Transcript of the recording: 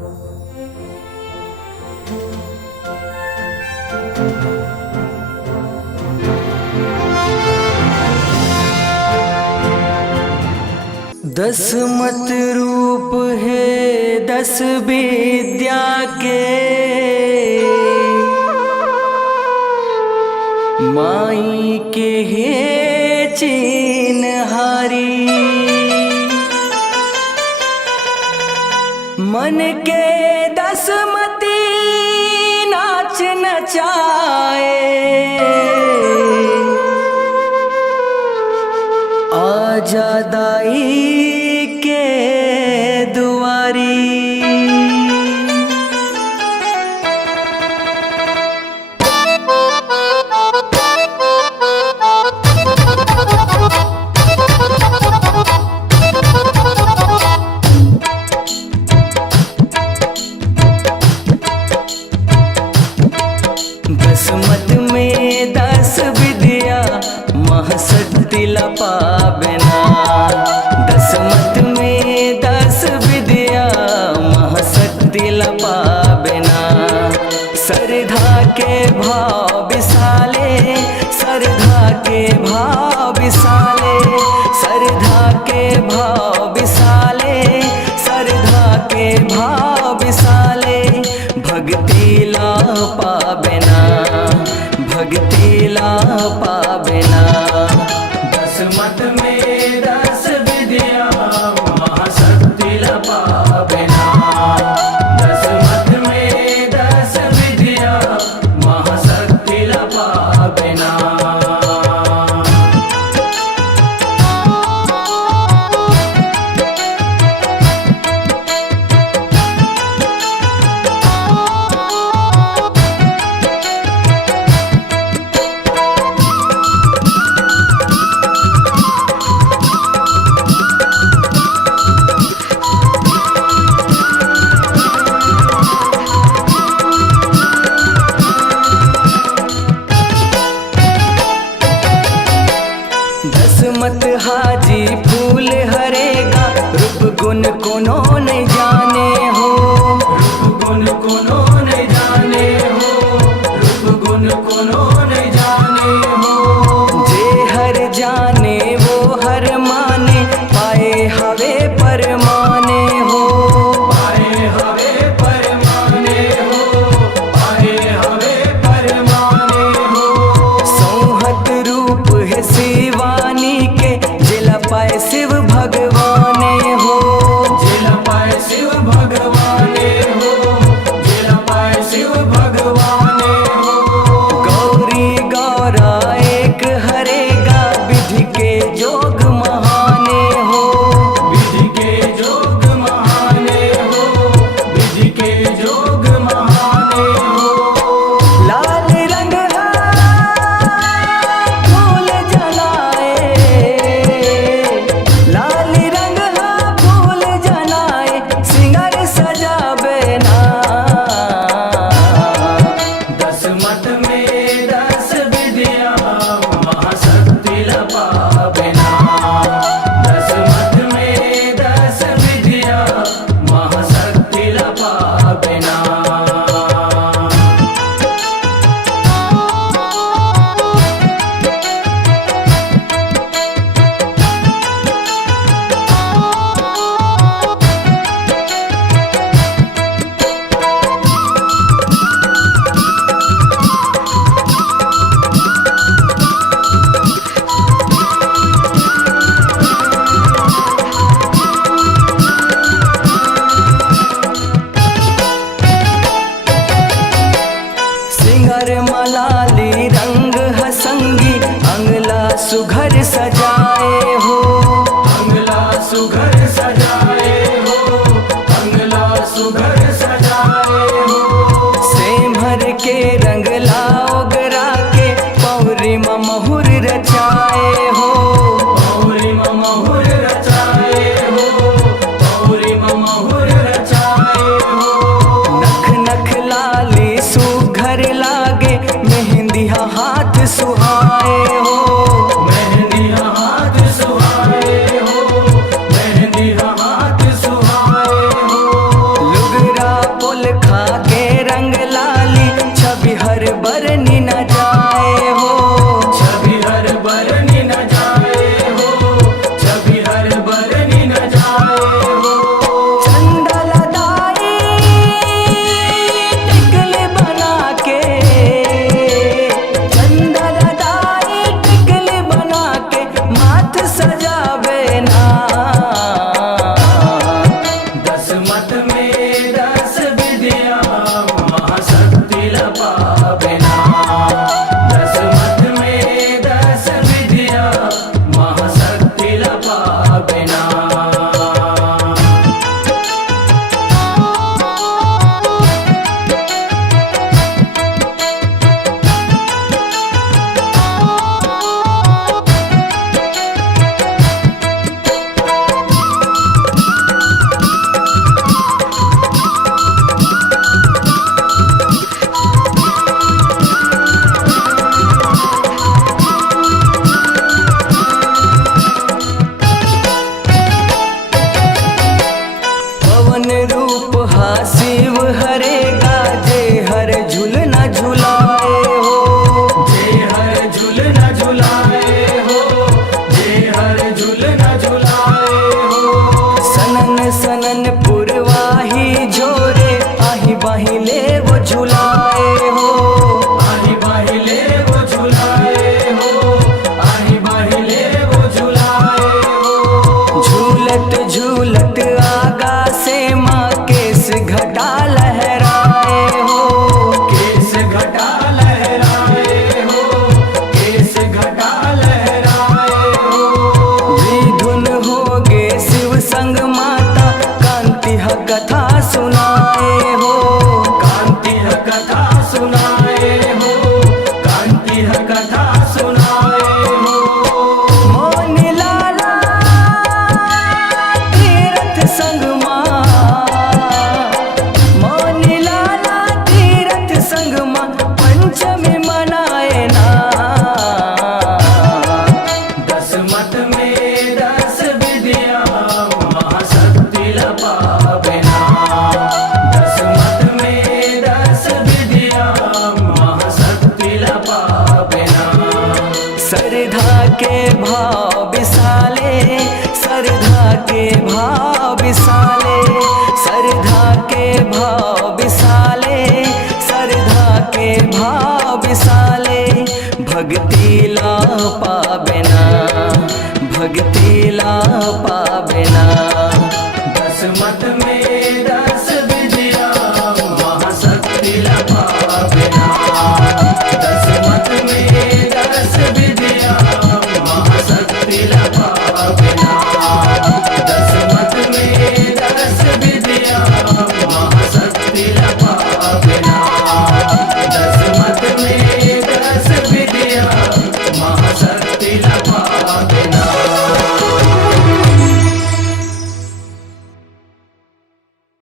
दस मत रूप है 10 विद्या के, माई के है चिन्हारी। मन के 10 मती नाच नचाए, आजादाई के दुआरी। दसमत में 10 विद्या महाशक्ति लपावेना। दसमत में 10 विद्या महाशक्ति लपावेना। श्रद्धा के भाव विशाले, श्रद्धा के भाव विशाले, श्रद्धा के भाव विशाले, श्रद्धा के भाव विशाले। भक्ति ला पावेना, भक्ति ला पावेना। दसमत में 10 विद्या महाशक्ति लपावेना। दसमत में 10 विद्या महाशक्ति लपावेना। दसमत हाजी फूल हरेगा, रूप गुण कोनो नहीं जाने हो। रूप गुण कोनो नहीं जाने हो, रूप गुण कोनो नहीं जाने हो। जे हर जाने वो हर माने, पाए हवे परमाने हो। पाए हवे परमाने हो, पाए हवे परमाने हो। सौहत रूप है शिवानी के, जिला पाए शिव भगवाने हो। जिला पाए शिव भगवाने हो, जिला पाए शिव भगवाने हो। गौरी गौरा एक हरेगा, विधि के जोग महाने हो। विधि के जोग महाने हो, विधि के जोग महाने हो। लाल रंग फूल जलाए, लाल रंग फूल जलाए, सिंगार सजावे ना। दसमत में 10 विद्या महाशक्ति लपावेना। दसमत में 10 विद्या महाशक्ति लपावेना। सिंगर मलाली रंग हसंगी, अंगला सुघर सजाए हो। अंगला सुघर सजाए हो, अंगला सुघर सजाए हो। सेमहर के रंग लाओ गरा के, पौरिमा महुर रचाए हो। पौरिमा महुर रचाए हो, पौरिमा महुर रचाए हो। नख नख लाली सुघर लागे, मेहंदी हाथ सुहाए हो। मेहंदी हाथ सुहाए हो, मेहंदी हाथ सुहाए हो। लुगरा रूप हा शिव हरेगा, जे हर झूलना झुलाए हो। जे हर झूलना झुलाए हो, जे हर झूलना झुलाए हो। सनन सनन पुरवाही झोरे, आही बाही ले वो झुलाए हो। आही बाही ले वो झुलाए हो, आही बाही ले वो झुलाए हो। झूलत झूलत आगा से माँ केस घटा लहराए हो। केस घटा लहराए हो, केस घटा लहराए हो। विधुन हो गे शिव संग माता, कांति ह कथा सुनाए हो। कांति ह कथा सुनाए हो, कांति ह कथा सुनाए हो। मोन लाला तीरथ संग माँ, मोन लाला तीरथ संग माँ, पंचमी मनाए ना। दस मत में 10 विद्या, महाशक्ति लपावे ना। 10 मत में 10 विद्या, महाशक्ति लपावे ना। श्रद्धा के भाव विशाले, श्रद्धा के भाव विशाले, श्रद्धा के भाव विशाले, श्रद्धा के भाव विशाले। भक्ति ला पावे ना, भक्ति ला पावे ना। 10 मत में